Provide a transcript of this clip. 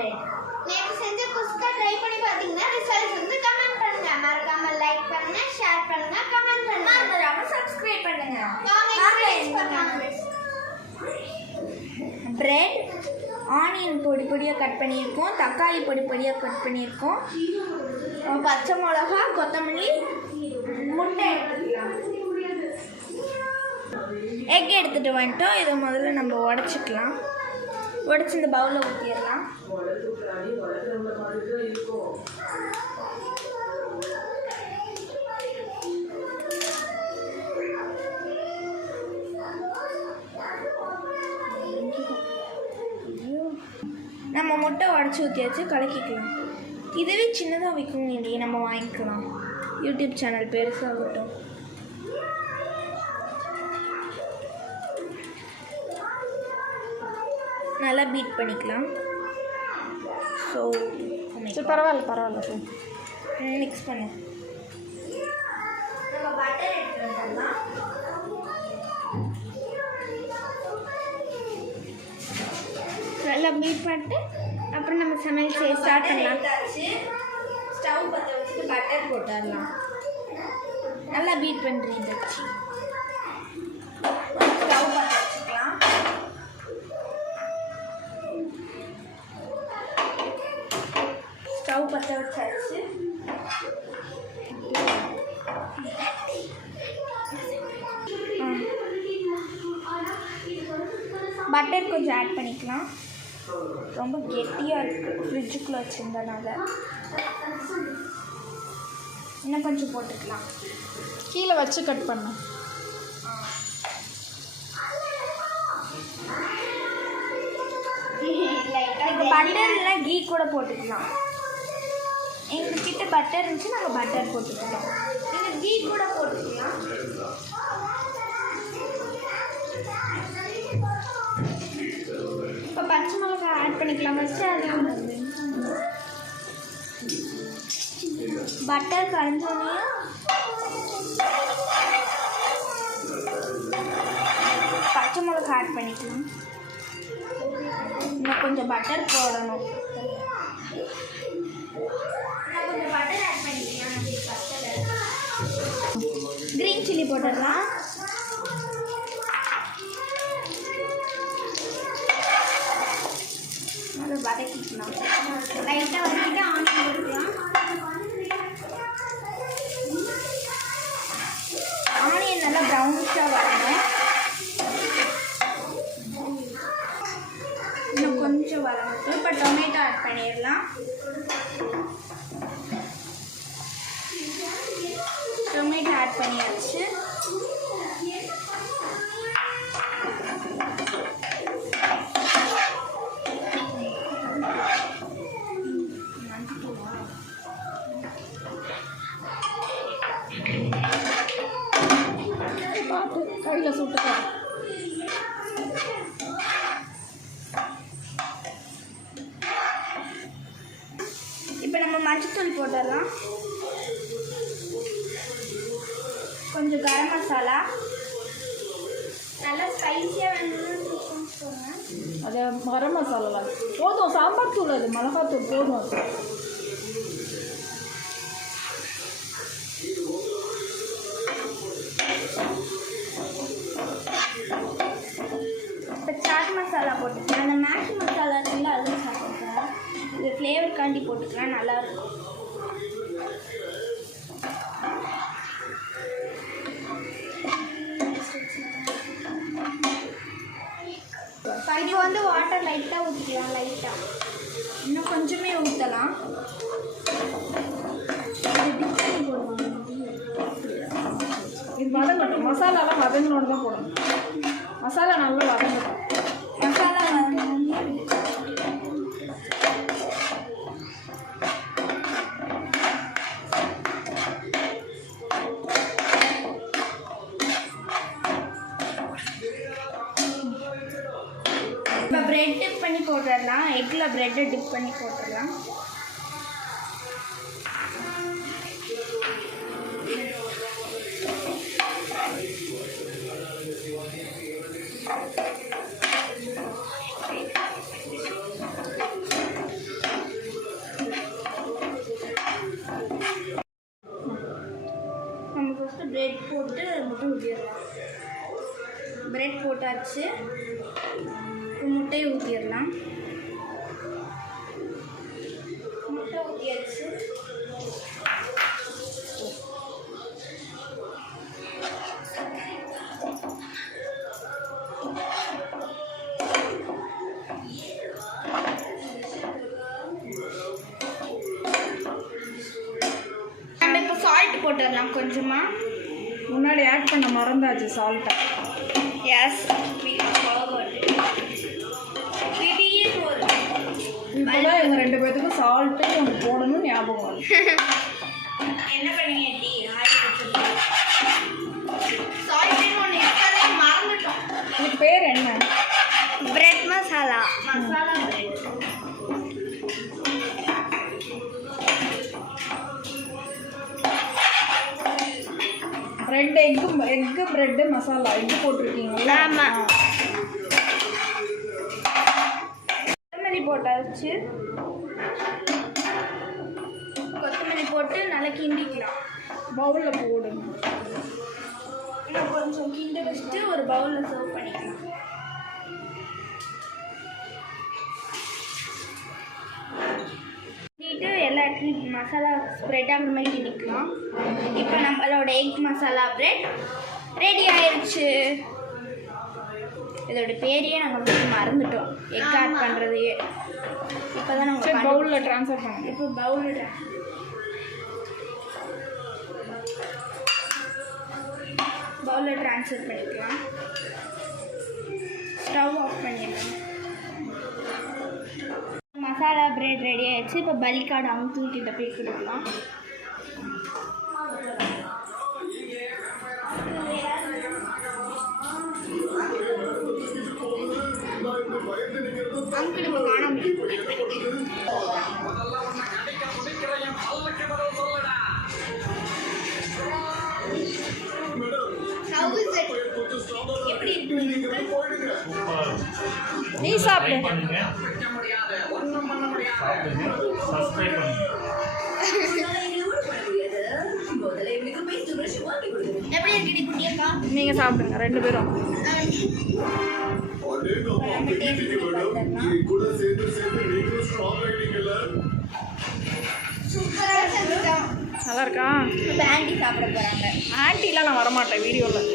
Bread. நேத்து செஞ்ச குஸ்கா try பண்ணி பாத்தீங்கன்னா ரிசல்ட்ஸ் வந்து கமெண்ட் பண்ணுங்க. மறக்காம லைக் பண்ணுங்க, ஷேர் பண்ணுங்க, கமெண்ட் பண்ணுங்க. மறக்காம சப்ஸ்கிரைப் பண்ணுங்க. பிரெட், ஆனியன் பொடி பொடியாக கட் பண்ணியிருக்கோம், தக்காளி பொடி பொடியாக கட் பண்ணியிருக்கோம், பச்சை மிளகா, கொத்தமல்லி, முட்டை எடுத்துக்கலாம். எக் எடுத்துகிட்டு வந்துட்டோம். இதை முதல்ல நம்ம உடச்சிக்கலாம். உடச்சி இந்த பவுலில் ஊற்றிடலாம். நம்ம முட்டை உடச்சி ஊற்றியாச்சு, கலக்கிக்கலாம். இதுவே சின்னதாக விற்கும் இல்லையே, நம்ம வாங்கிக்கலாம். யூடியூப் சேனல் பெருசாகட்டும். நல்லா பீட் பண்ணிக்கலாம். ஸோ பரவாயில்ல மிக்ஸ் பண்ணு. நம்ம பட்டர் எடுத்து வந்துடலாம். நல்லா பீட் பண்ணிட்டு அப்புறம் நம்ம சமையல் செய்ய ஸ்டார்ட் பண்ணலாம். ஸ்டவ் பற்ற வச்சுட்டு பட்டர் போட்டுடலாம். நல்லா பீட் பண்ணுறீங்க. ஸ்டவ் பற்ற வச்சுக்கலாம். ஸ்டவ் பற்ற வச்சாச்சு. பட்டர் கொஞ்சம் ஆட் பண்ணிக்கலாம். ரொம்ப கெட்டியாக இருக்குது, ஃப்ரிட்ஜுக்குள்ளே வச்சுருந்தனால. இன்னும் கொஞ்சம் போட்டுக்கலாம். கீழே வச்சு கட் பண்ண. பட்டர் இல்லை கீ கூட போட்டுக்கலாம். எங்ககிட்ட பட்டர் இருந்துச்சு, நாங்கள் பட்டர் போட்டுக்கலாம். நீங்கள் கீ கூட போட்டுக்கலாம். இப்போ பச்சை மிளகாய் ஆட் பண்ணிக்கலாம். ஃபஸ்ட்டு அது பட்டர் கரைஞ்சோன்னே பச்சை மிளகாய் ஆட் பண்ணிக்கலாம். இன்னும் கொஞ்சம் பட்டர் போடணும். கொஞ்சம் பட்டர் ஆட் பண்ணிக்கலாம். க்ரீன் சில்லி போட்டுடலாம். அதை வதக்கிக்கலாம். லைட்டாக வதக்கிட்டு ஆனியன் போட்டுக்கலாம். ஆனியன் நல்லா ப்ரௌனிஷாக வரணும். இன்னும் கொஞ்சம் வரணும். இப்போ டொமேட்டோ ஆட் பண்ணிடலாம். டொமேட்டோ ஆட் பண்ணியாச்சு. கையில் சுட்டு இப்போ நம்ம மஞ்சத்தூள் போட்டுடலாம். கொஞ்சம் கரம் மசாலா. நல்லா ஸ்பைஸியாக வேணும்னு சொல்லுங்கள். அது கரம் மசாலா போதும். சாம்பார் தூள், அது மிளகாத்தூள் போதும். அது இப்போ சாட் மசாலா போட்டுக்கலாம். அந்த மேகி மசாலா இருக்குல்ல, அதுவும் சாப்பிட்டுக்கலாம். இது ஃப்ளேவருக்காண்டி போட்டுக்கலாம், நல்லாயிருக்கும். இது வந்து வாட்டர் லைட்டாக ஊற்றிக்கலாம். லைட்டாக இன்னும் கொஞ்சமே ஊற்றலாம். இது வதங்கட்டும். மசாலாலாம் வதங்கினோன்னு தான் போடணும். மசாலா நல்லா வதங்கட்டும். மசாலா இப்போ பிரெட் டிப் பண்ணி போட்டுடலாம். எக்கில் பிரெட்டை டிப் பண்ணி போட்டுடலாம். பிரெட் போட்டு முட்டை ஊற்றிடலாம். பிரெட் போட்டாச்சு, முட்டையை ஊற்றிடலாம். முட்டை ஊற்றியாச்சு. நம்ம இப்போ சால்ட் போட்டுடலாம் கொஞ்சமாக. முன்னாடி ஆட் பண்ண மறந்தாச்சு சால்ட்டை. எஸ், இப்போதான் இவங்க 2 பேர்த்துக்கும் சால்ட்டு ஒன்று போடணும்னு ஞாபகம் வரும். என்ன பண்ணீங்க டி? சால்ட் ஒன்று இருக்கதே மறந்துட்டோம். இதுக்கு பேர் என்ன? Bread masala. Masala bread. Bread எக்கு பிரெட்டு மசாலா எக்கு போட்டிருக்கீங்களா? ஆமாம். கொத்தமல்லி போட்டாச்சு. கொத்தமல்லி போட்டு நல்லா கிண்டிக்கலாம். பவுலில் போடுங்க. இன்னும் கொஞ்சம் கிண்ட வச்சுட்டு ஒரு பவுலில் சர்வ் பண்ணிக்கலாம். கிண்டிட்டு எல்லா இடத்துலையும் மசாலா ஸ்ப்ரெட் ஆகிற மாதிரி கிண்டிக்கலாம். இப்போ நம்மளோட எக் மசாலா பிரெட் ரெடி ஆயிடுச்சு. இதோட பேரையே நாங்கள் வந்து மறந்துட்டோம், எக் ஆட் பண்ணுறதையே. இப்போ தான் நாங்கள் பவுலில் ட்ரான்ஸ்ஃபர் பண்ணுங்க. இப்போ பவுலில் ட்ரான்ஸ்ஃபர் பண்ணிக்கலாம். ஸ்டவ் ஆஃப் பண்ணிடலாம். மசாலா பிரெட் ரெடி ஆயிடுச்சு. இப்போ பலிக்காடு அங்கிள் கிட்ட போய் கொடுக்கலாம். அங்கிள் இப்போ காணாமல் எப்படி இருக்கு? நீ சாப்பிடு. எப்படி இருக்கு குட்டியக்கா? நீங்கள் சாப்பிடுங்க 2 பேரும். நல்லா இருக்கா? ஆண்டி சாப்பிட போறாங்க. ஆன்ட்டிலாம் நான் வரமாட்டேன் வீடியோவில்.